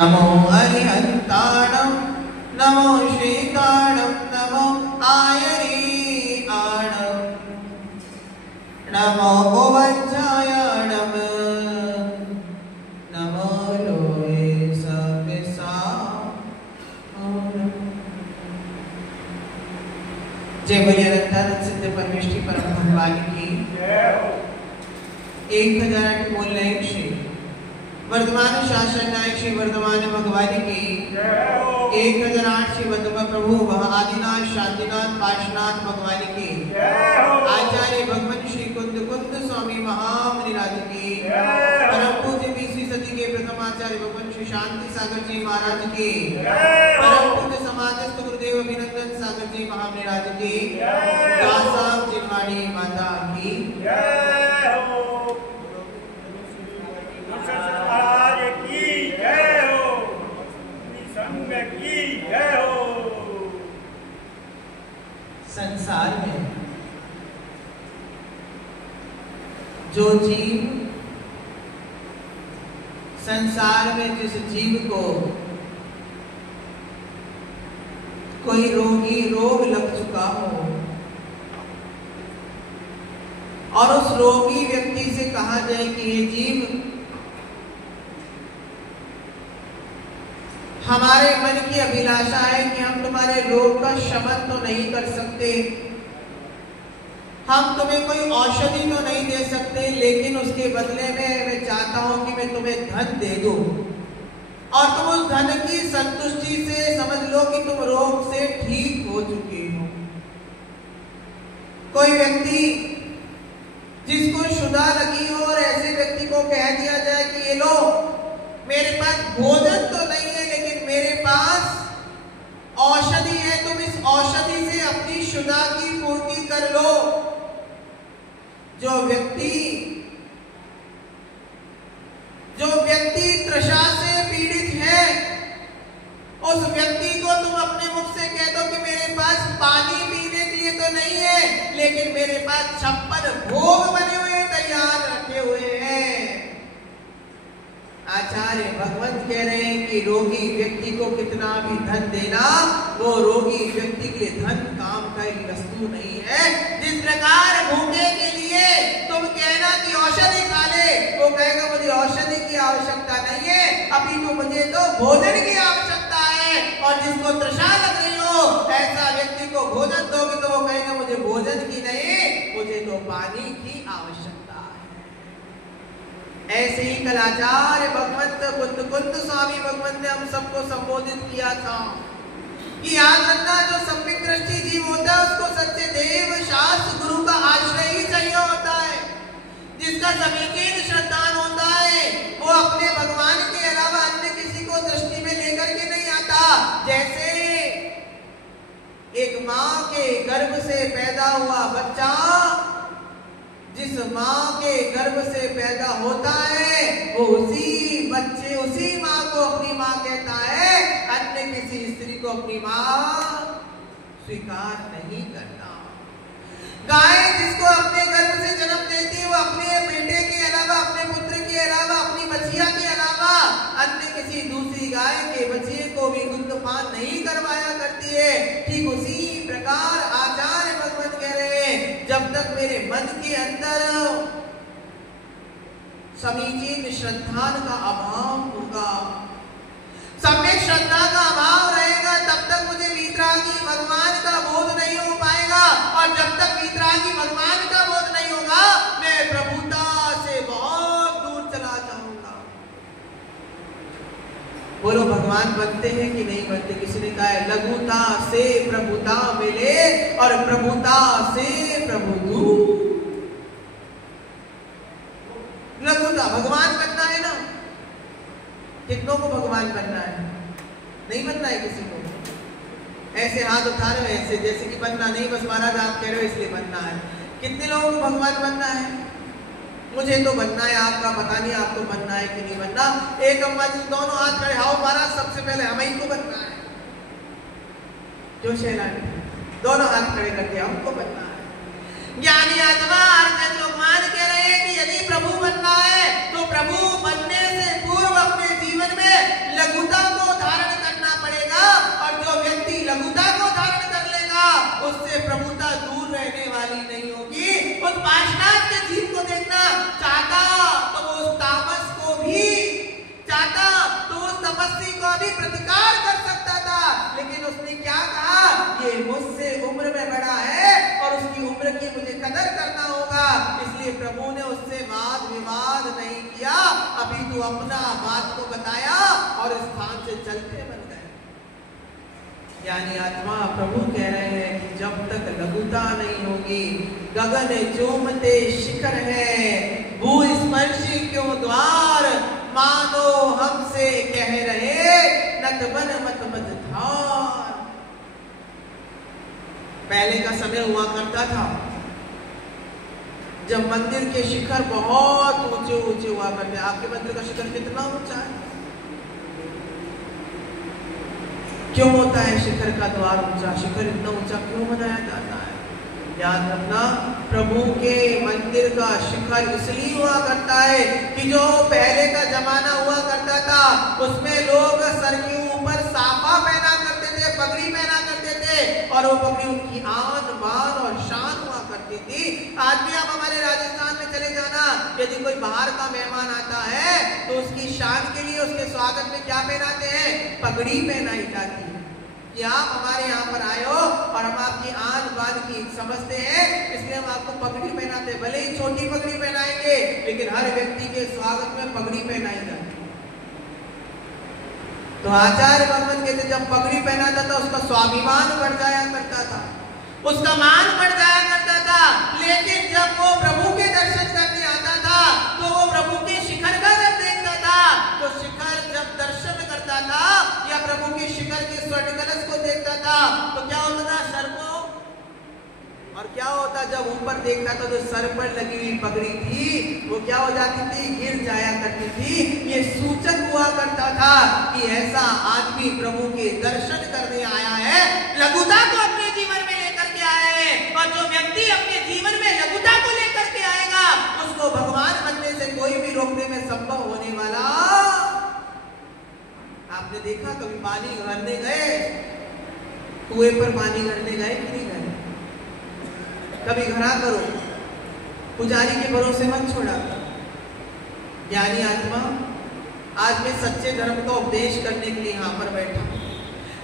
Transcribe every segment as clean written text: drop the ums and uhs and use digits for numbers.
नमो अरिहंताणं नमो श्रीकाणं नमो आयरीआणं नमो वज्रायणं नमो लोहे सविसारणं। जय बोलिए अनंत सिद्ध परमेश्वरी परम भगवान की। 1008 मूल नायक श्री वर्धमान शासन नायक श्री वर्धमान भगवान की। 1008 श्री वर्धमान प्रभु वह आदिनाथ शांतिनाथ पार्श्वनाथ भगवान की। आचार्य भगवान श्री कुंद कुंद स्वामी महामुनिराज की। परम पूज्य 20वीं सदी के प्रथम आचार्य भगवान श्री शांति सागर जी महाराज की। परम पूज्य समाजस्थ गुरुदेव अभिनंदन सागर जी महामुनिराज की। दासाम जिनवाणी माता की। संसार में जो जीव, संसार में जिस जीव को कोई रोग लग चुका हो और उस रोगी व्यक्ति से कहा जाए कि ये जीव, हमारे मन की अभिलाषा है कि हम तुम्हारे रोग का शमन तो नहीं कर सकते, हम तुम्हें कोई औषधि तो नहीं दे सकते, लेकिन उसके बदले में मैं चाहता हूं कि मैं तुम्हें धन दे दूं और तुम उस धन की संतुष्टि से समझ लो कि तुम रोग से ठीक हो चुके हो। कोई व्यक्ति जिसको शुदा लगी हो और ऐसे व्यक्ति को कह दिया जाए कि ये लो, मेरे पास भोजन तो नहीं है लेकिन मेरे पास औषधि है, तुम इस औषधि से अपनी शुदा की पूर्ति कर लो। जो व्यक्ति तृषा से पीड़ित है, उस व्यक्ति को तुम अपने मुख से कह दो कि मेरे पास पानी पीने के लिए तो नहीं है लेकिन मेरे पास 56 भोग बने हुए तैयार रखे हुए हैं। आचार्य भगवंत कह रहे हैं कि रोगी व्यक्ति को कितना भी धन देना, वो रोगी व्यक्ति के लिए धन काम का एक वस्तु नहीं है। जिस प्रकार भूखे के लिए तुम कहना कि औषधि खा ले, वो कहेगा मुझे औषधि की आवश्यकता नहीं है, अभी तो मुझे तो भोजन की आवश्यकता है। और जिसको तृषा लग रही हो, ऐसा व्यक्ति को भोजन दोगे तो वो कहेगा मुझे भोजन की नहीं, मुझे तो पानी की आवश्यकता। ऐसे ही कल आचार्य भगवंत कुंद स्वामी भगवंत ने हम सबको संबोधित किया था कि याद रखना, जो सम्यक दृष्टि जीव होता है उसको सच्चे देव शास्त्र गुरु का आश्रय ही चाहिए होता है। जिसका समीचीन श्रद्धान होता है वो अपने भगवान के अलावा अन्य किसी को दृष्टि में लेकर के नहीं आता। जैसे एक माँ के गर्भ से पैदा हुआ बच्चा जिस माँ के गर्भ से पैदा होता है वो उसी बच्चे, उसी माँ को अपनी माँ कहता है, अन्य किसी स्त्री को अपनी माँ स्वीकार नहीं करता। गाय जिसको अपने गर्भ से जन्म देती है वो अपने बेटे के अलावा, अपने पुत्र के अलावा, अपनी बछिया के अलावा अन्य किसी दूसरी गाय के बछिए को भी गुदपान नहीं करवाया करती है। ठीक उसी प्रकार आचार्य भगवत कह रहे हैं, जब तक मेरे मन के अंदर समीचीन श्रद्धा का अभाव होगा, सम्यक श्रद्धा का अभाव रहेगा, तब तक मुझे वीतरागी भगवान का बोध नहीं हो पाएगा। और जब तक वीतरागी भगवान का बोध नहीं होगा, मैं प्रभुता से बहुत दूर चला जाऊंगा। बोलो भगवान बनते हैं कि नहीं बनते? किसी ने कहा है लघुता से प्रभुता मिले और प्रभुता से प्रभु दूर। लघुता भगवान बनना है ना, कितनों को भगवान बनना है? नहीं बनना है किसी को। ऐसे हाथ उठा रहे हो ऐसे जैसे कि बनना नहीं, बस महाराज आप कह रहे हो इसलिए बनना है। कितने लोगों को भगवान बनना है? मुझे तो बनना है, आपका पता नहीं आपको बनना है कि नहीं बनना। एक अम्मा जी दोनों हाथ खड़े, हाओ महाराज सबसे पहले हमें को बनना है। जो शैलानी दोनों हाथ खड़े करके हमको बनना है। ज्ञानी आत्मा अर्जुन भगवान कह रहे हैं कि यदि प्रभु बनना है तो प्रभु बनने से पूर्व अपने जीवन में लघुता उसी को भी प्रतिकार कर सकता था, लेकिन उसने क्या कहा, ये मुझसे उम्र में बड़ा है और उसकी उम्र की मुझे कदर करना होगा, इसलिए प्रभु ने उससे वाद विवाद नहीं किया, अभी तू अपना बात को बताया और इस स्थान से चलते बन गए। यानी आत्मा प्रभु कह रहे हैं कि जब तक लघुता नहीं होगी, गगन चूमते शिखर है, भूस्पर्शी क्यों द्वार, मानो हमसे कह रहे नत बन मत मत धार। पहले का समय हुआ करता था जब मंदिर के शिखर बहुत ऊंचे ऊंचे हुआ करते। आपके मंदिर का शिखर कितना ऊंचा है? क्यों होता है शिखर का द्वार ऊंचा? शिखर इतना ऊंचा क्यों बनाया जाता है? याद रखना, प्रभु के मंदिर का शिखर इसलिए हुआ करता है कि जो पहले का जमाना हुआ करता था उसमें लोग सर के ऊपर साफा पहना करते थे, पगड़ी पहना करते थे, और वो पगड़ी उनकी आन बान और शान हुआ करती थी। आज भी आप हमारे राजस्थान में चले जाना, यदि कोई बाहर का मेहमान आता है तो उसकी शान के लिए उसके स्वागत में क्या पहनाते हैं? पगड़ी पहनाई जाती है कि आप हमारे यहाँ पर आए हो और हम आपकी आन बान की समझते हैं, इसलिए हम आपको पगड़ी पहनाते हैं। भले ही छोटी पगड़ी पहनाएंगे, लेकिन हर व्यक्ति के स्वागत में पगड़ी पहनाई जाती है। तो आचार्य भगवान कहते जब पगड़ी पहनाता था उसका स्वाभिमान बढ़ जाया करता था, उसका मान बढ़ जाया करता था। लेकिन जब वो प्रभु के दर्शन करने आता था तो वो प्रभु के शिखर का जब देखता था, तो शिखर जब दर्शन करता था या प्रभु के शिखर के स्वर्ण कलश को देखता था तो क्या होता था? सर को, और क्या होता जब ऊपर देखता था तो सर पर लगी हुई पगड़ी थी वो क्या हो जाती थी? गिर जाया करती थी। ये सूचक हुआ करता था कि ऐसा आदमी प्रभु के दर्शन करने आया है, लघुता को अपने जीवन में लेकर के आया है। और जो व्यक्ति अपने जीवन में लघुता को लेकर के आएगा उसको भगवान बनने से कोई भी रोकने में संभव होने वाला। आपने देखा कभी पानी भरने गए, कुएं पर पानी भरने गए कि नहीं गए? कभी घड़ा करो, पुजारी के भरोसे मत छोड़ा। ज्ञानी आत्मा, आज मैं सच्चे धर्म का उपदेश करने के लिए यहाँ पर बैठा हूँ।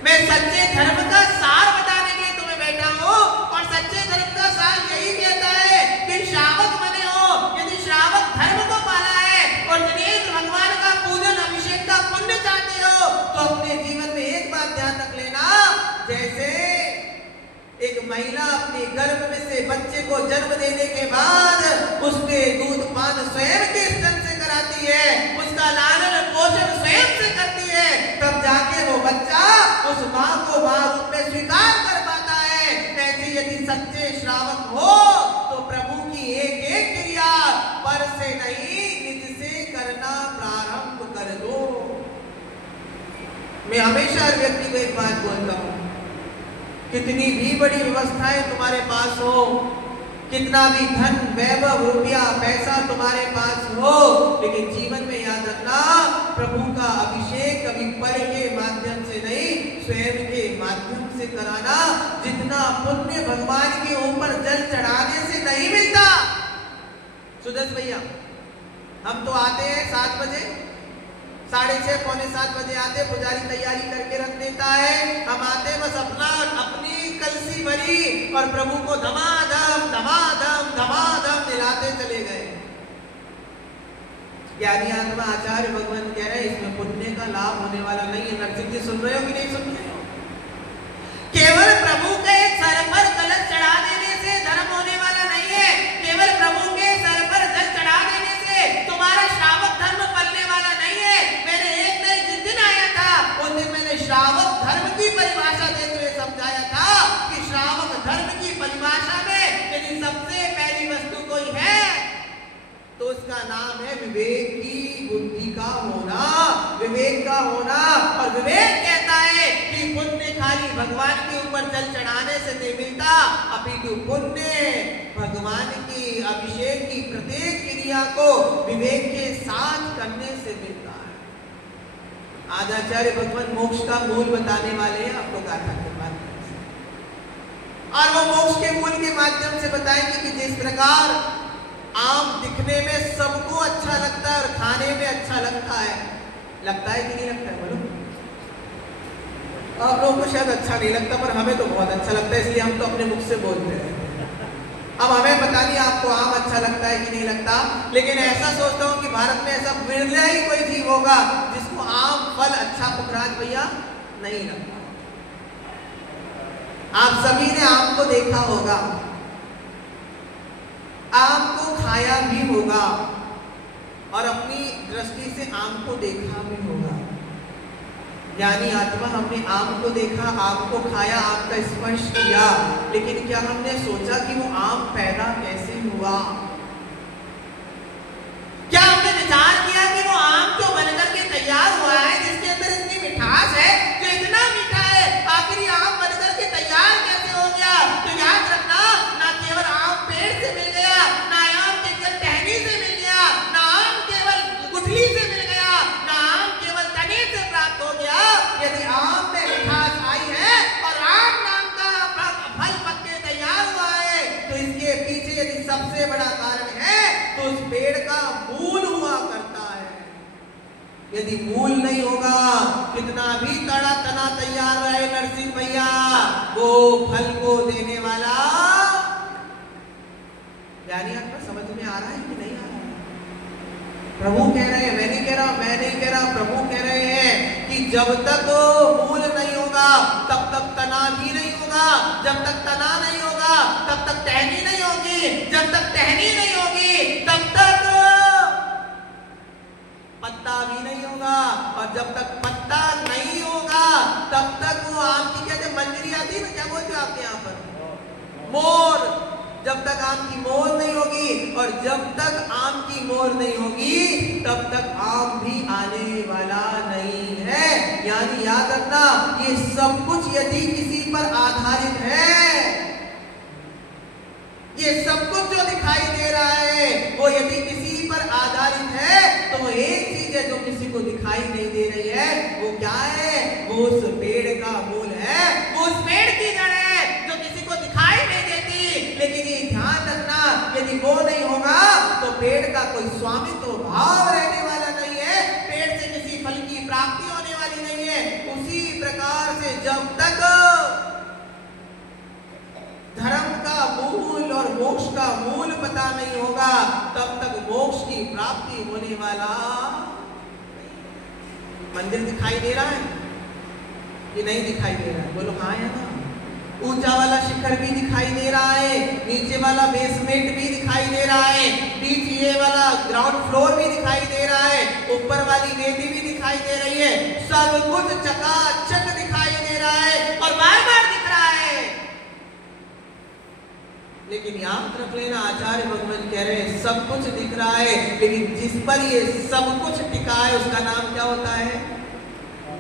मैं सच्चे धर्म का सार बताने के लिए तुम्हें बैठा हूँ, और सच्चे धर्म का सार यही कहता है कि श्रावक बने हो, यदि श्रावक धर्म को पाला है और दिनेश भगवान का पूजन अभिषेक का पुण्य चाहते हो तो अपने जीवन में एक बात ध्यान रख लेना, जैसे एक महिला अपने गर्भ में से बच्चे को जन्म देने के बाद उसके दूध पान स्वयं के स्तन से कराती है, उसका लालन पोषण स्वयं से करती है, तब जाके वो बच्चा उस माँ को माँ रूप में स्वीकार कर पाता है। ऐसे यदि सच्चे श्रावक हो तो प्रभु की एक एक क्रिया पर से नहीं निज से करना प्रारंभ कर दो। मैं हमेशा हर व्यक्ति को एक बात बोलता हूँ, कितनी भी बड़ी व्यवस्थाएं तुम्हारे पास हो, कितना भी धन वैभव रुपया पैसा तुम्हारे पास हो, लेकिन जीवन में याद रखना प्रभु का अभिषेक कभी पर के माध्यम से नहीं, स्वयं के माध्यम से कराना। जितना पुण्य भगवान के ऊपर जल चढ़ाने से नहीं मिलता। सुदर्शन भैया, हम तो आते हैं 7 बजे, 6:30 पौने 7 बजे आते, पुजारी तैयारी करके रख देता है, हम आते बस अपनी कलसी भरी और प्रभु को धमाधम धमाधम धमाधम दिलाते चले गए। ज्ञानी आत्मा आचार्य भगवान कह रहे हैं इसमें पुण्य का लाभ होने वाला नहीं है। नरसिंह जी सुन रहे हो कि नहीं सुन रहे हो? केवल प्रभु के सर पर कलश चढ़ा देने से धर्म होने वाला नहीं है, केवल प्रभु के सर पर जल चढ़ा देने से तुम्हारा श्रावक धर्म पलने वाला नहीं है। मैंने एक नहीं जिस दिन आया था उस दिन मैंने श्रावक धर्म की परिभाषा देते हुए समझाया था कि श्रावक धर्म की परिभाषा में यदि सबसे पहली वस्तु कोई है तो उसका नाम है विवेक की बुद्धि का होना, विवेक का होना। और विवेक कहता है कि पुण्य खाली भगवान के ऊपर जल चढ़ाने से नहीं मिलता, अपितु पुण्य भगवान की अभिषेक की प्रत्येक क्रिया को विवेक के साथ करने से मिलता है। आज आचार्य भगवान मोक्ष का मूल बताने वाले हैं आपको गाथा के माध्यम से, और वो मोक्ष के मूल के माध्यम से बताएंगे कि जिस प्रकार आम दिखने में सबको अच्छा लगता है और खाने में अच्छा लगता है कि नहीं लगता है? बोलो, आप लोगों को शायद अच्छा नहीं लगता, पर हमें तो बहुत अच्छा लगता है, इसलिए हम तो अपने मुख से बोलते हैं। अब हमें पता नहीं आपको आम अच्छा लगता है कि नहीं लगता, लेकिन ऐसा सोचता हूँ कि भारत में ऐसा बिरला ही कोई जीव होगा जिसको आम फल अच्छा पुखराज भैया नहीं लगता। आप सभी ने आम को देखा होगा, आम को खाया भी होगा और अपनी दृष्टि से आम को देखा भी होगा। यानी आत्मा हमने आम को देखा, आम को खाया, आम का स्पर्श किया, लेकिन क्या हमने सोचा कि वो आम पैदा कैसे हुआ? क्या हमने विचार किया कि वो आम जो बनकर के तैयार हुआ है, जिसके अंदर इतनी मिठास है, जो इतना मीठा है, आखिर ये आम बनकर के तैयार कैसे हो गया? तो याद रखना, ना केवल आम पेड़ से मिल गया, ना आम केवल टहनी से मिल गया, ना आम केवल गुठली से मिल गया, ना आम केवल तने से प्राप्त हो गया। यदि आम में मिठास आई है और आम नाम का फल पक के तैयार हुआ है, तो इसके पीछे यदि सबसे बड़ा कारण है तो उस पेड़ का मूल हुआ करता है। यदि मूल नहीं होगा, कितना भी तड़ा तना तैयार रहे नरसिंह भैया, वो फल को देने वाला। यानी आपको समझ में आ रहा है कि नहीं आ रहा है? प्रभु कह रहे हैं, मैं नहीं कह रहा, मैं नहीं कह रहा, प्रभु कह रहे हैं कि जब तक मूल नहीं होगा तब तक तना भी नहीं होगा, जब तक तना नहीं होगा तब तक टहनी नहीं होगी, जब तक टहनी नहीं होगी तब तक पत्ता भी नहीं होगा, और जब तक पत्ता नहीं होगा तब तक वो आम की क्या मंजरी आती है ना, क्या बोलते हो आपके यहाँ पर, मोर, जब तक आम की मोर नहीं होगी, और जब तक आम की मोर नहीं होगी तब तक आम भी आने वाला नहीं है। यानी याद रखना, ये सब कुछ यदि किसी पर आधारित है, ये सब कुछ जो दिखाई दे रहा है वो यदि किसी पर आधारित है, तो वो एक चीज है जो किसी को दिखाई नहीं दे रही है, वो क्या है? वो उस पेड़ का मूल है, वो उस पेड़ की जड़ है जो किसी को दिखाई नहीं देती। लेकिन ये ध्यान रखना, यदि वो नहीं होगा तो पेड़ का कोई स्वामित्व भाव रहने वाला नहीं है, पेड़ से किसी फल की प्राप्ति होने वाली नहीं है। उसी प्रकार से जब तक धर्म का मूल और मोक्ष का मूल पता नहीं होगा, तब तक मोक्ष की प्राप्ति होने वाला। मंदिर दिखाई दे रहा है कि नहीं दिखाई दे रहा है? बोलो हाँ या ना। ऊंचा वाला शिखर भी दिखाई दे रहा है, नीचे वाला बेसमेंट भी दिखाई दे रहा है, बीच ये वाला ग्राउंड फ्लोर भी दिखाई दे रहा है, ऊपर वाली वेदी भी दिखाई दे रही है, सब कुछ चकाचक दिखाई दे रहा है और बार बार दिख रहा है। लेकिन याद रख लेना, आचार्य भगवान कह रहे हैं सब कुछ दिख रहा है, लेकिन जिस पर ये सब कुछ टिका है उसका नाम क्या होता है?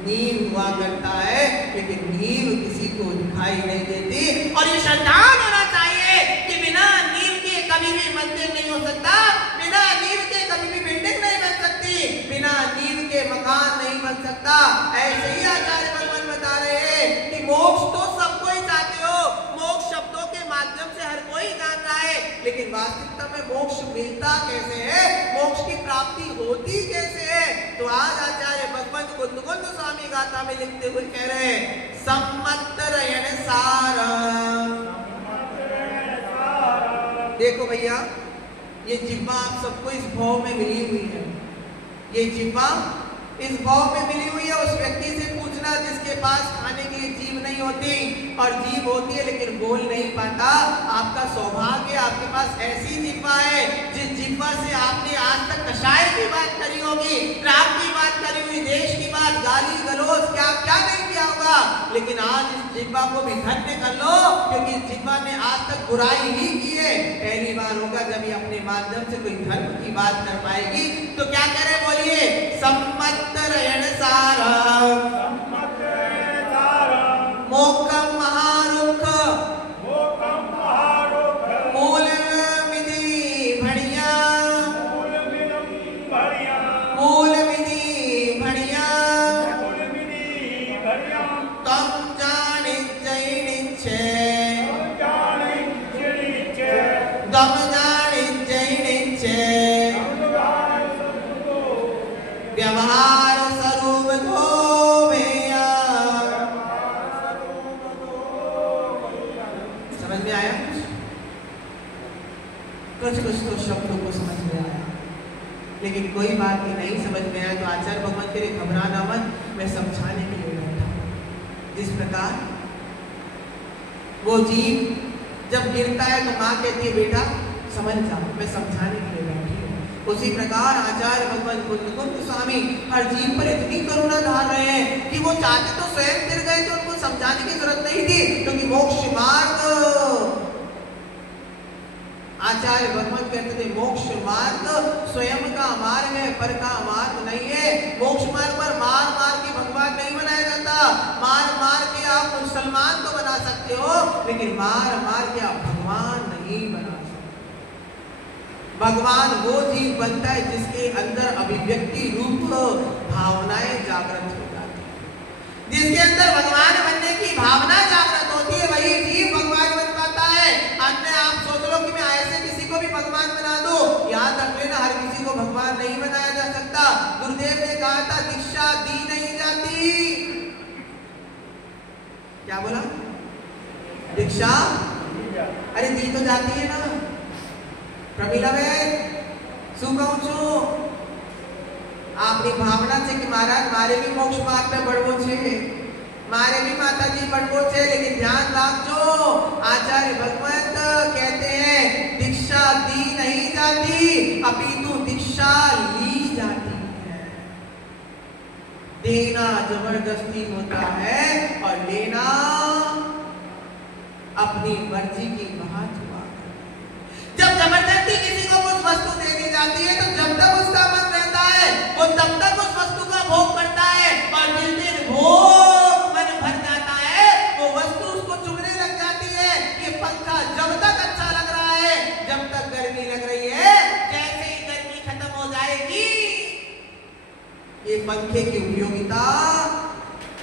नींव हुआ करता है। लेकिन नींव किसी को दिखाई नहीं देती, और ये श्रद्धान होना चाहिए कि बिना नींव के कभी भी मंदिर नहीं हो सकता, बिना नींव के कभी भी बिल्डिंग नहीं बन सकती, बिना नींव के मकान नहीं बन सकता। ऐसे ही आचार्य भगवान बता रहे हैं कि मोक्ष तो सबको ही चाहते हो, मोक्ष शब्दों के माध्यम से हर कोई जान रहा है, लेकिन वास्तविकता में मोक्ष मिलता कैसे है, मोक्ष की प्राप्ति होती कैसे है? तो आज आचार्य भगवंत कुंद स्वामी गाथा में लिखते हुए कह रहे हैं, सम्मतरयण सारम। देखो भैया, ये जिह्वा आप सबको इस भाव में मिली हुई है, ये जिह्वा इस भाव में मिली हुई है। उस व्यक्ति से पूछना जिसके पास खाने के लिए जीभ नहीं होती, और जीभ होती है लेकिन बोल नहीं पाता। आपका सौभाग्य, आपके पास ऐसी जिह्वा है जिस जिह्वा से आपने आज तक कषाय की बात करी होगी, राग की बात करी हुई, देश की बात, गाली गलौज, क्या क्या नहीं किया होगा। लेकिन आज इस जिह्वा को भी धन्य कर लो, क्योंकि इस जिह्वा ने आज तक बुराई ही की है। पहली बार होगा जब ये अपने माध्यम से कोई धर्म की बात कर पाएगी। तो क्या कह रहे, बोलिए, सम्मतरयण सारम मोकम महारुख मूल विधि भड़िया मूल विधि भड़िया तम जाने जैनिच्छे तम जाने जैनिच्छे व्यवहार स्वरूप धो कुछ कुछ तो शब्दों को समझ में आया, लेकिन कोई बात नहीं समझ में आया तो आचार्य भगवान के लिए घबराना मत, मैं समझाने के लिए बैठा हूं। जिस प्रकार वो जीव जब गिरता है तो माँ कहती है बेटा समझ जा, मैं समझाने के लिए बैठी हूँ। उसी प्रकार आचार्य भगवान कुंद स्वामी हर जीव पर इतनी करुणा धार रहे हैं कि वो चाहते तो स्वयं गिर गए तो उनको समझाने की जरूरत नहीं थी, क्योंकि मोक्ष मार्ग आचार्य भगवान कहते थे मोक्ष मार्ग स्वयं का मार्ग है, पर का मार्ग नहीं है। मोक्ष मार्ग पर मार मार के भगवान नहीं बनाया जाता। मार मार के आप मुसलमान तो बना सकते हो, लेकिन मार मार के आप भगवान नहीं बना सकते। भगवान वो जीव बनता है जिसके अंदर अभिव्यक्ति रूप भावनाएं जागृत हो जाती है। जिसके अंदर भगवान बनने की भावना जागृत होती है वही जीव भगवान बन पाता है। अन्य आप सोच लो कि मैं ऐसे किसी को भी भगवान बना दो, याद रख लेना हर किसी को भगवान नहीं बनाया जा सकता। गुरुदेव ने कहा था दीक्षा दी नहीं जाती। क्या बोला? दीक्षा अरे दी तो जाती है ना प्रमिला बहन, शू कहूं छू आपनी भावना से कि महाराज मारे भी मोक्ष मार्ग में बढ़वो छे, मारे भी माता जी बढ़वो छे, लेकिन ध्यान रखो आचार्य भगवत कहते हैं दीक्षा दी नहीं जाती, अपितु दीक्षा ली जाती है। देना जबरदस्ती होता है और लेना अपनी मर्जी की बात हुआ। जब जबरदस्ती किसी को कुछ वस्तु दे दी जाती है तो जब तक उसका मन रहता है वो तब तक उस वस्तु का भोग करता है, और जिस दिन भोग मन भर जाता है वो वस्तु उसको चुभने लग जाती है। ये पंखा जब तक अच्छा लग रहा है, जब तक गर्मी लग रही है, जैसे ही गर्मी खत्म हो जाएगी ये पंखे की उपयोगिता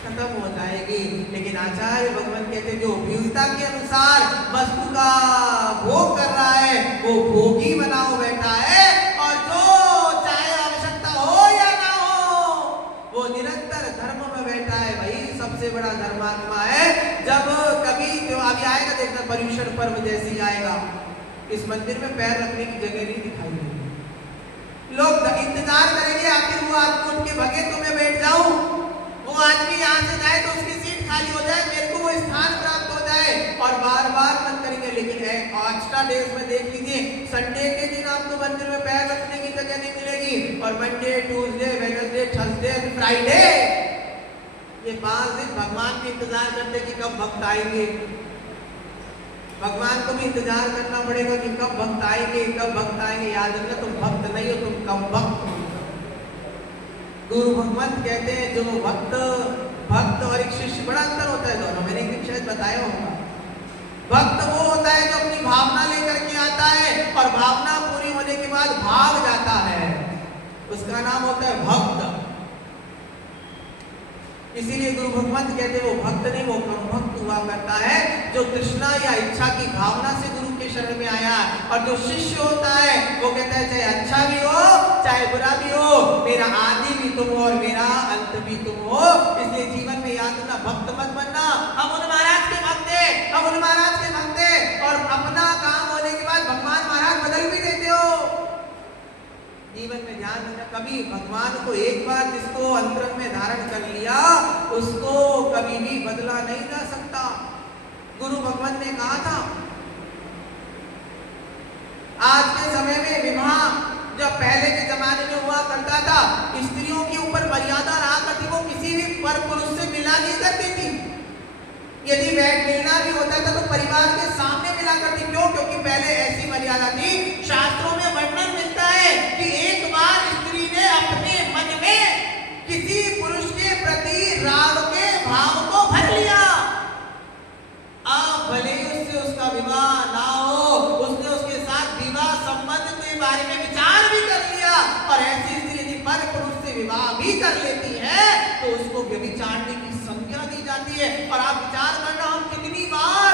खत्म हो जाएगी। लेकिन आचार्य भगवान कहते हैं जो उपयोगिता के अनुसार वस्तु का भोग कर रहा है वो भोगी बना हो बैठा है, और जो चाहे आवश्यकता हो या ना हो वो निरंतर धर्म में बैठा है, वही सबसे बड़ा धर्मात्मा है। जब कभी जो अभी आएगा देखना पर्यूषण पर्व जैसे ही आएगा, इस मंदिर में पैर रखने की जगह नहीं दिखाई देगी। लोग इंतजार करेंगे आखिर वो आदमी उठ के भगे तो मैं बैठ जाऊं, वो आदमी यहाँ से जाए तो उसकी सीट खाली हो जाए, मेरे को वो स्थान प्राप्त हो जाए, और बार बार मन करेंगे। लेकिन एक्स्ट्रा डेज में देख लीजिए, संडे के दिन आपको मंदिर में पैर रखने की जगह नहीं मिलेगी, और Monday, Tuesday, Wednesday, Thursday, Friday, ये 5 दिन भगवान भी इंतजार करते कि कब भक्त आएंगे। भगवान को भी इंतजार करना पड़ेगा कि कब भक्त आएंगे, कब भक्त आएंगे। याद रखना तुम भक्त नहीं हो, तुम कम भक्त हो। गुरु भगवंत कहते हैं जो भक्त और एक शिष्य, बड़ा अंतर होता है दोनों, मैंने एक दिन शायद बताया होगा। भक्त वो होता है जो अपनी भावना लेकर के आता है और भावना पूरी होने के बाद भाग जाता है, उसका नाम होता है भक्त। इसीलिए गुरु भगवंत कहते हैं वो भक्त नहीं, वो कम भक्त हुआ करता है जो तृष्णा या इच्छा की भावना से गुरु के शरण में आया। और जो शिष्य होता है वो कहता है चाहे अच्छा भी हो चाहे बुरा भी हो, मेरा आदि भी तुम हो और मेरा अंत भी तुम हो। इसलिए जीवन में याद रखना, भक्त मत बनना। हम उन महाराज के भक्त हैं, हम उन महाराज के भक्त हैं, और अपना काम होने के बाद भगवान महाराज बदल भी देते हो। जीवन में ध्यान रखना, कभी भगवान को एक बार जिसको अंतरंग में धारण कर लिया उसको कभी भी बदला नहीं जा सकता। गुरु भगवान ने कहा था आज के समय में विवाह जब पहले के जमाने में हुआ करता था, स्त्रियों के ऊपर मर्यादा रहा करती, वो किसी भी पर पुरुष से मिला नहीं करती थी। यदि बैठ मिलना भी होता था तो परिवार के सामने मिला करती। क्यों? क्योंकि पहले ऐसी मर्यादा थी। शास्त्रों में वर्णन मिलता है कि एक बार स्त्री ने अपने मन में किसी पुरुष के प्रति राग के भाव को भर लिया, अब भले उससे उसका विवाह ना हो, उसने उसके साथ विवाह संबंध के बारे में विचार भी कर लिया, और ऐसी स्त्री यदि पर पुरुष से विवाह भी कर लेती है तो उसको व्यभिचारने की संज्ञा दी जाती है। और आप विचार करना, हम कितनी बार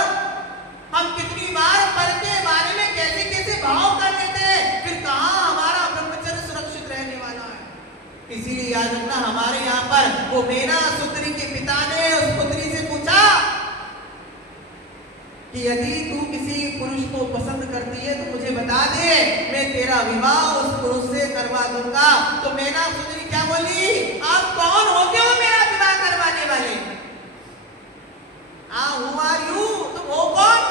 पर के बारे में कैसे कैसे भाव कर लेते हैं, फिर कहाँ हमारा ब्रह्मचर्य सुरक्षित रहने वाला है। इसीलिए याद रखना, हमारे यहाँ पर वो मेना सुंदरी के पिता ने उस पुत्री से पूछा कि यदि तू किसी पुरुष को पसंद करती है तो मुझे बता दे, मैं तेरा विवाह उस पुरुष से करवा दूंगा। तो मैना सुंदरी क्या बोली, आप कौन होते हो मेरा विवाह करवाने वाले? हु आर यू, तुम हो कौन?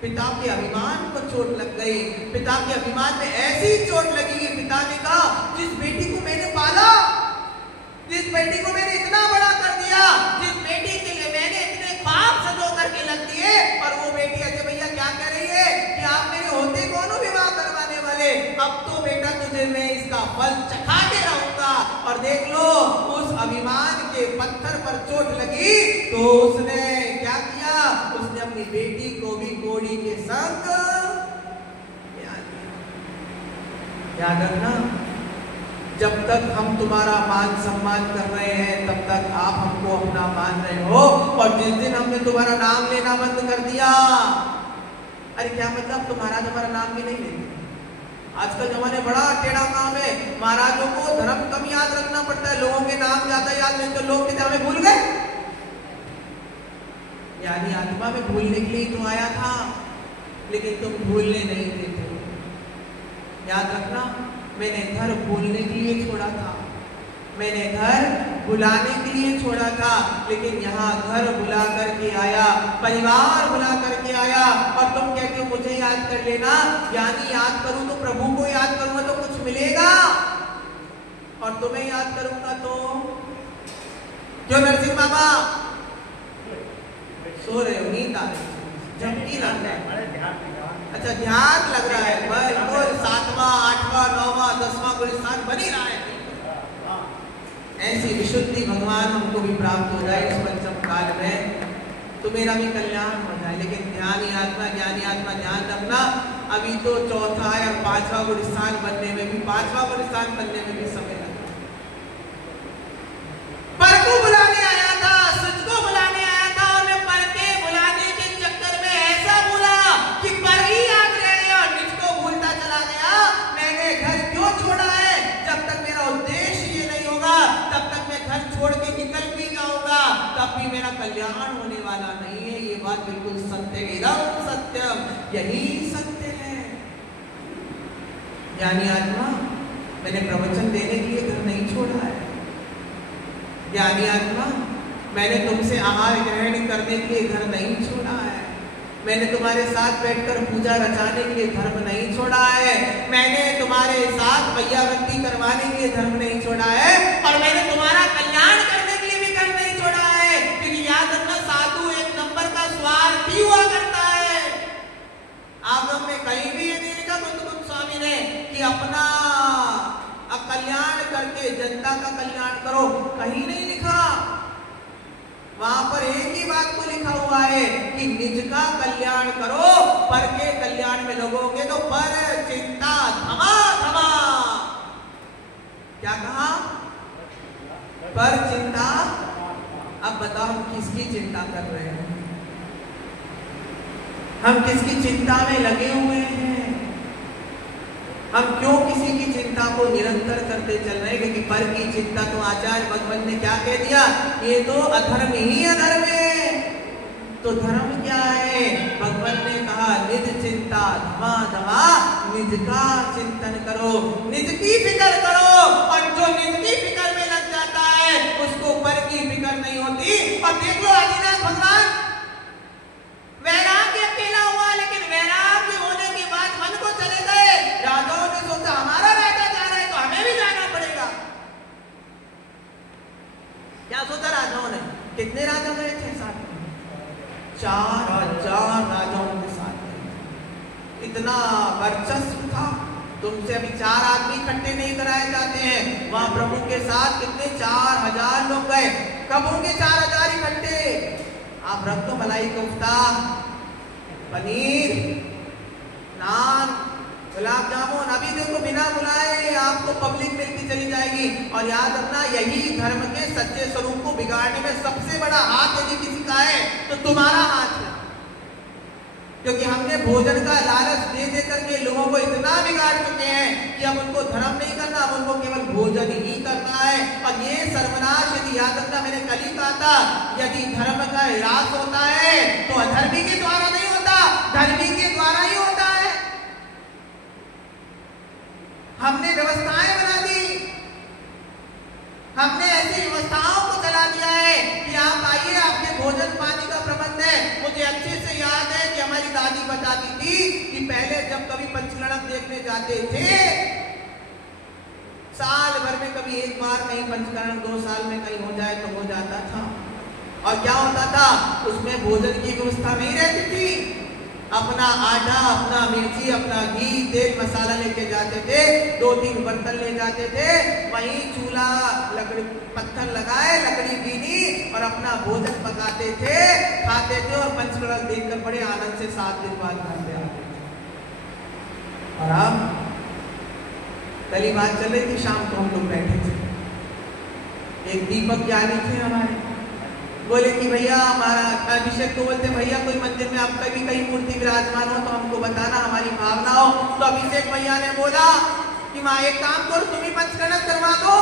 पिता के अभिमान को चोट लग गई। पिता के अभिमान में ऐसी चोट लगी कि पिता ने कहा, जिस बेटी को मैंने पाला, जिस बेटी को मैंने इतना बड़ा कर दिया, जिस बेटी के लिए मैंने इतने पाप सजो करके लग दिए, और वो बेटी अजय भैया क्या कह रही है कि आप मेरे होते कौन हो विवाह करवाने वाले? अब तो बेटा तुझे मैं इसका फल चखा के रहूंगा। और देख लो, उस अभिमान के पत्थर पर चोट लगी तो उसने क्या किया, उसने अपनी बेटी को भी कोड़ी के संग याद रखना, जब तक हम तुम्हारा मान सम्मान कर रहे हैं तब तक आप हमको अपना मान रहे हो, और जिस दिन हमने तुम्हारा नाम लेना बंद कर दिया, अरे क्या मतलब, तो महाराज हमारा नाम भी नहीं लेते। आजकल जमाने बड़ा टेढ़ा काम है, महाराजों को धर्म कम याद रखना पड़ता है, लोगों के नाम ज्यादा याद नहीं, तो लोग किताबें भूल गए। यानी आत्मा में भूलने के लिए तो आया था, लेकिन तुम भूलने नहीं देते हो। याद रखना, मैंने घर भूलने के लिए छोड़ा था, मैंने घर बुलाने के लिए छोड़ा था, लेकिन यहाँ घर बुला करके आया, परिवार बुला करके आया, और तुम कहते हो मुझे याद कर लेना। यानी याद करूं तो प्रभु को याद करूंगा तो कुछ मिलेगा, और तुम्हें याद करूंगा तो क्यों? नरसिंह बाबा सो रहे हो, नींद आ रही, झपकी लग रहा है, अच्छा ध्यान लग रहा है, बिल्कुल 7वां 8वां 9वां 10वां गुलिस्तान बनी रहा है। ऐसी विशुद्धि भगवान हमको भी प्राप्त हो जाए इस पंचम काल में, तो मेरा भी कल्याण हो जाए। लेकिन ज्ञानी आत्मा ध्यान रखना, अभी तो चौथा और 5वां गुलिस्तान बनने में भी, 5वां गुलिस्तान बनने में भी समय लगा। पर को बुलाने आया था, सच को बुलाने आया था, और मैं पर के बुलाने के चक्कर में ऐसा बोला कि पर ही याद रह गया और निज को भूलता चला गया। मैंने घर क्यों छोड़ा है? जब तक मेरा उद्देश्य ये नहीं होगा, तब तक मैं घर छोड़ के निकल भी जाऊंगा, तब भी मेरा कल्याण होने वाला नहीं है। ये बात बिल्कुल सत्य है, इदम सत्यम, यही सत्य है। ज्ञानी आत्मा, मैंने प्रवचन देने के लिए घर नहीं छोड़ा है। ज्ञानी आत्मा, मैंने तुमसे आहार ग्रहण करने के लिए घर नहीं छोड़ा है। मैंने तुम्हारे साथ बैठकर पूजा रचाने के लिए धर्म नहीं छोड़ा है। मैंने तुम्हारे साथ मैयावृत्ति करवाने के लिए धर्म नहीं छोड़ा है, और मैंने तुम्हारा कल्याण करने के लिए भी धर्म नहीं छोड़ा है। क्योंकि याद रखना, साधु एक नंबर का स्वार्थी हुआ करता है। आगम में कहीं भी ये नहीं लिखा बुद्ध स्वामी ने कि अपना कल्याण करके जनता का कल्याण करो, कहीं नहीं लिखा। वहां पर एक ही बात को लिखा हुआ है कि निज का कल्याण करो, पर के कल्याण में लगोगे तो पर चिंता धमा धमा। क्या कहा? पर चिंता। अब बताओ हम किसकी चिंता कर रहे हैं? हम किसकी चिंता में लगे हुए हैं? हम क्यों किसी की चिंता को निरंतर करते चल रहे हैं? क्योंकि पर की चिंता तो आचार्य भगवान ने क्या कह दिया, ये तो अधर्म ही अधर्म है। तो धर्म क्या है? भगवान ने कहा निज चिंता धमा धमा, निज का चिंतन करो, निज की फिक्र करो। और जो निज की फिक्र में लग जाता है उसको पर की फिक्र नहीं होती। और देख लो आदिनाथ भगवान वैराग्य अकेला हुआ, लेकिन वैराग्य होने के बाद मन को चले गए। राजाओं ने सोचा हमारा राजा जा रहा है तो हमें भी जाना पड़ेगा। क्या सोचा राजाओं ने? कितने राजा गए थे साथ में? 4000 राजाओं के साथ गए। इतना वर्चस्व था। तुमसे अभी 4 आदमी इकट्ठे नहीं कराए जाते हैं। वहां प्रभु के साथ कितने 4000 लोग गए। कब होंगे 4000 इकट्ठे? आप रख दो मलाई कोफ्ता, पनीर, नान, गुलाब जामुन। अभी देखो बिना बुलाए आपको पब्लिक मिलती चली जाएगी। और याद रखना, यही धर्म के सच्चे स्वरूप को बिगाड़ने में सबसे बड़ा हाथ यदि किसी का है तो तुम्हारा हाथ है। क्योंकि हमने भोजन का लालच दे दे करके लोगों को इतना बिगाड़ चुके हैं कि अब उनको धर्म नहीं करना, अब उनको केवल भोजन ही करना है। और ये सर्वनाश यदि याद रखना, मैंने कल ही कहा था सकता। यदि धर्म का ह्रास होता है तो अधर्मी के द्वारा नहीं होता, धर्मी के द्वारा ही होता है। हमने व्यवस्थाएं बना दी, हमने ऐसी व्यवस्थाओं को चला दिया है कि आप आइए, आपके भोजन पानी का प्रबंध है। मुझे अच्छे से याद है कि हमारी दादी बताती थी कि पहले जब कभी पंचकर्म देखने जाते थे, साल भर में कभी एक बार कहीं पंचकर्म, 2 साल में कहीं हो जाए तो हो जाता था। और क्या होता था, उसमें भोजन की व्यवस्था नहीं रहती थी। अपना आटा, अपना मिर्ची, अपना घी, तेल, मसाला लेके जाते थे, 2-3 बर्तन ले जाते थे, वहीं चूल्हा, लकड़ी, पत्थर लगाए, लकड़ी बीनी और अपना भोजन पकाते थे, खाते थे और पंचकर्म देखकर बड़े आनंद से 7 दिन बाद घर पे आते थे। और अब कल ही बात चल रही थी, शाम को हम लोग बैठे थे, एक दीपक ज्ञानी थे हमारे, बोले कि भैया हमारा अभिषेक को बोलते, भैया कोई मंदिर में आपका भी कहीं मूर्ति विराजमान हो तो हमको बताना, हमारी भावना हो। तो अभिषेक भैया ने बोला कि माँ एक काम करो, तुम ही पंचकर्म करवा दो।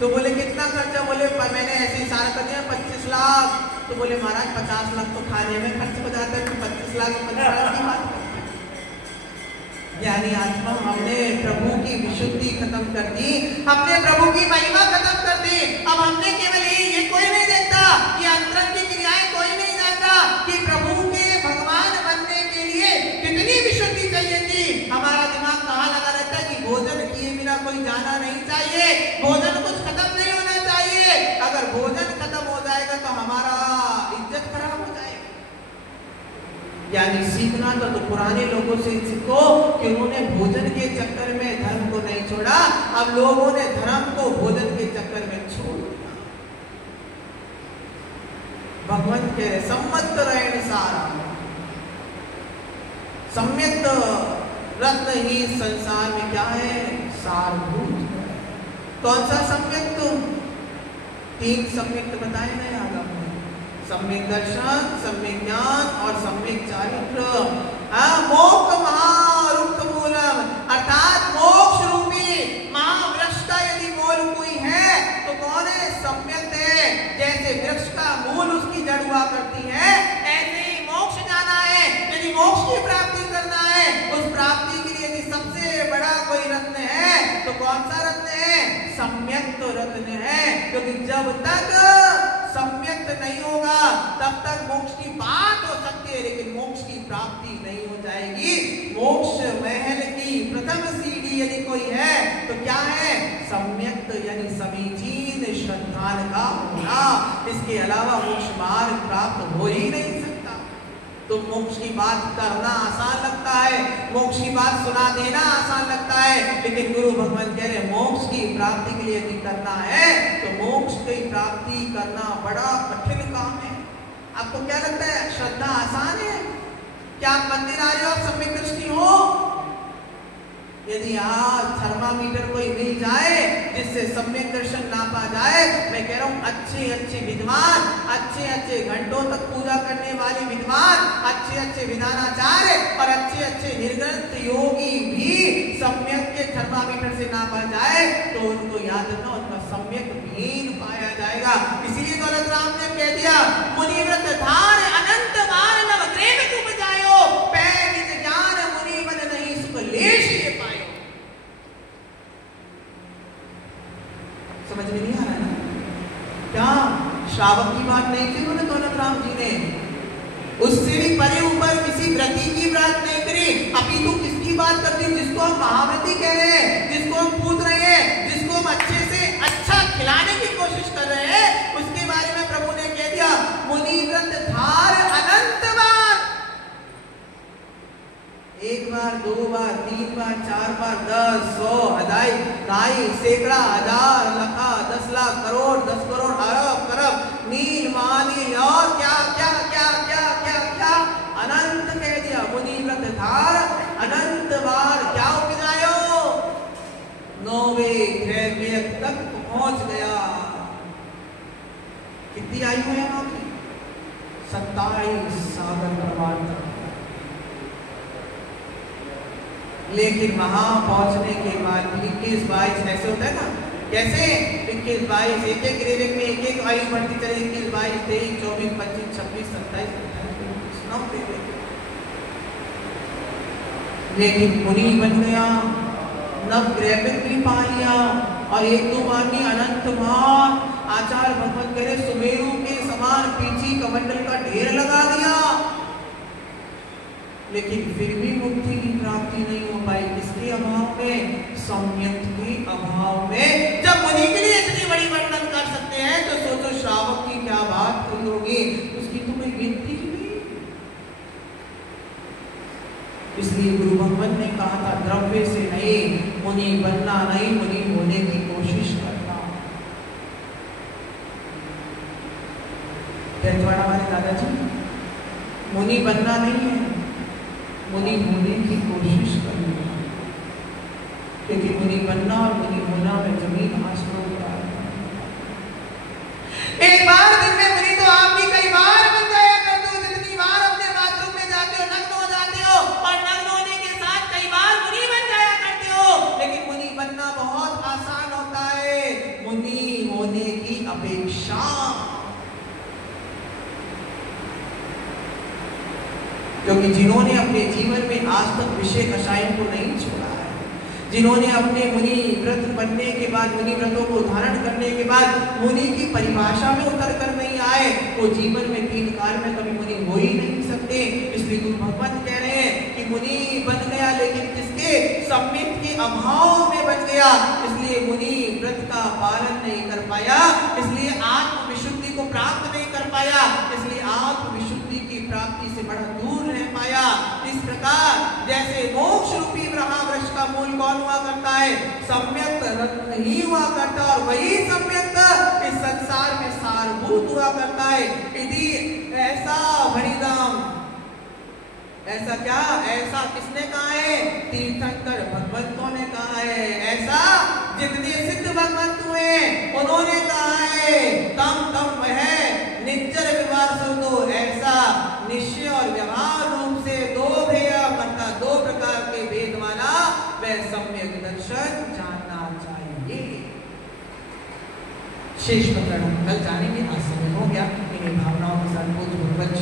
तो बोले कितना खर्चा, बोले मैंने ऐसे इशारा कर दिया 25 लाख। तो बोले महाराज 50 लाख तो खाने में खर्च हो जाता है, 25 लाख पंचकर्म की बात। यानी आत्मा, हमने प्रभु की विशुद्धि खत्म कर दी, हमने प्रभु की महिमा खत्म कर दी। अब हमने केवल ये कोई नहीं देखता, ये अंतरंग की क्रियाएं कोई नहीं जानता कि प्रभु के भगवान बनने के लिए कितनी विशुद्धि चाहिए थी। हमारा दिमाग कहाँ लगा रहता है कि भोजन किए बिना कोई जाना नहीं चाहिए, भोजन कुछ खत्म नहीं होना चाहिए। अगर भोजन खत्म हो जाएगा तो हमारा इज्जत खराब हो जाएगी। यानी सीखना तो पुराने लोगों से सीखो कि उन्होंने भोजन के चक्कर में धर्म को नहीं छोड़ा, अब लोगों ने धर्म को भोजन के चक्कर में छोड़ दिया। भगवान कह रहे सम्मत रहन सारा, सम्यक रत्न ही संसार में क्या है, सारभूत। कौन सा सम्यक? 3 सम्यक बताए ना याद आपने, सम्यक दर्शन, सम्यक ज्ञान और सम्यक चारित्र। मोक्ष महारुक्ष मूलम, अर्थात मोक्ष रूपी महावृक्ष का यदि मूल कोई है तो कौन है? सम्यक है। जैसे वृक्ष का मूल उसकी जड़ हुआ करती है, ऐसे ही मोक्ष जाना है। यदि मोक्ष की प्राप्ति करना है, उस प्राप्ति के लिए यदि सबसे बड़ा कोई रत्न है तो कौन सा रत्न है? सम्यक तो रत्न है। क्योंकि जब तक सम्यक नहीं होगा तब तक मोक्ष की बात हो सकती है, लेकिन मोक्ष की प्राप्ति नहीं हो जाएगी। मोक्ष महल की प्रथम सीढ़ी यदि कोई है तो क्या है? सम्यक यानी समीचीन श्रद्धान का होना। इसके अलावा मोक्ष मार्ग प्राप्त हो ही नहीं सकता। तो मोक्ष की बात करना आसान लगता है, मोक्ष की बात सुना देना आसान लगता है, लेकिन गुरु भगवान कह रहे मोक्ष की प्राप्ति के लिए यदि करना है तो मोक्ष की प्राप्ति करना बड़ा कठिन काम है। आपको क्या लगता है श्रद्धा आसान है? क्या आप मंदिर आ रहे हो, आप सम्यक दृष्टि हो? यदि आज थर्मामीटर कोई मिल जाए जिससे सम्यक दर्शन नापा जाए, मैं कह रहा हूँ अच्छे अच्छे विद्वान, अच्छे अच्छे घंटों तक पूजा करने वाले विद्वान, अच्छे अच्छे विधानाचार्य और अच्छे अच्छे निर्ग्रंथ योगी भी सम्यक के थर्मामीटर से नापा जाए तो उनको याद रखना, उनका सम्यक हीन पाया जाएगा। इसीलिए दौलत राम ने कह दिया मुनिव्रत धार अनंत बार नव प्रेम तुम जायो, पैनिज ज्ञान मुनि बन नहीं सुख लेश ये पायो। समझ में नहीं आ रहा ना? क्या श्रावक की बात नहीं की उन्होंने दौलत राम जी ने? उससे भी परे ऊपर किसी व्रती की बात नहीं करी, अभी तो किसकी बात करती? जिसको हम महाव्रती कह रहे हैं, जिसको हम पूछ रहे हैं, जिसको हम अच्छे से अच्छा खिलाने की कोशिश कर रहे हैं, उसके बारे में प्रभु ने कह दिया मुनिव्रत धार अनंत बार। 1 बार, 2 बार, 3 बार, 4 बार, 10, 100, 1000, ढाई, सैकड़ा, 1000, लाखा, 10 लाख, करोड़, 10 करोड़, अरब, खरब, नील, महानील और क्या क्या क्या क्या क्या क्या अनंत कह दिया। मुनिव्रत धार अनंत बार क्या उपजायो? 9वें ग्रह तक पहुंच गया। कितनी आयु है वहां की? 27 सागर प्रमाण तक। लेकिन वहां पहुंचने के बाद 21-22 ऐसे होता है ना कैसे? 21, 22, एक एक रेलिंग में एक एक आयु बढ़ती चले, 21, 22, 23, 24, 25, 26, 27, 28, लेकिन मुनि बन गया, नव ग्रह भी पा लिया और एक दो बार नहीं अनंत बार आचार्य भगवत करे सुमेरु के समान पीछी कमंडल का ढेर लगा दिया, लेकिन फिर भी मुक्ति की प्राप्ति नहीं हो पाई। किसके अभाव में? सम्यक के अभाव में। जब मुनि के लिए इतनी बड़ी वर्णन कर सकते हैं तो सोचो श्रावक की क्या बात हुई होगी, उसकी तो कोई गिनती ही नहीं। इसलिए गुरु भगवान ने कहा था द्रव्य से नहीं मुनि बनना, नहीं मुनि होने की कोशिश करना। बैतवाड़ा वाले दादाजी, मुनि बनना नहीं है, मुनि होने की कोशिश करनी है, क्योंकि मुनि बनना और मुनि होना में जमीन आसमान का। एक बार दिन में मुनि तो आप भी कई बार बन जाया करते हो, जितनी बार अपने बाथरूम में जाते हो नग्न हो जाते हो, और नग्न होने के साथ कई बार मुनि बन जाया करते हो। लेकिन मुनि बनना बहुत आसान होता है, मुनि होने की अपेक्षा। क्योंकि जिन्होंने अपने जीवन में आज तक विषय कषाय को नहीं छोड़ा है, जिन्होंने अपने मुनि व्रत बनने के बाद, मुनि व्रतों को धारण करने के बाद मुनि की परिभाषा में उतर कर नहीं आए, वो जीवन में 3 काल में कभी मुनि हो ही नहीं सकते। इसलिए गुरु भगवान कह रहे हैं कि मुनि बन गया, लेकिन किसके? सम्यक के अभाव में बन गया। इसलिए मुनि व्रत का पालन नहीं कर पाया, इसलिए आत्म विशुद्धि को प्राप्त नहीं कर पाया, इसलिए आत्म विशुद्धि की प्राप्ति से बड़ा दूर रह पाया। इस प्रकार जैसे मोक्ष रूपी ब्रह्मावृक्ष का मूल कौन हुआ करता है? सम्यक रत्न ही हुआ करता, और वही सम्यक इस संसार में सारभूत हुआ करता है। यदि ऐसा भणिधाम, ऐसा क्या? ऐसा किसने कहा है? तीर्थंकर भगवंतों ने कहा है। ऐसा जितने सिद्ध भगवंत हुए उन्होंने कहा है, तम तम वह निश्चर व्यवहार सुनो, ऐसा निश्चय और व्यवहार रूप से 2 भेद, मतलब 2 प्रकार के भेद वाला वह सम्यक दर्शन जानना चाहिए। शेष प्रकरण कल जानेंगे, आज समय हो गया। इन्हीं भावनाओं के साथ बुद्ध भगवत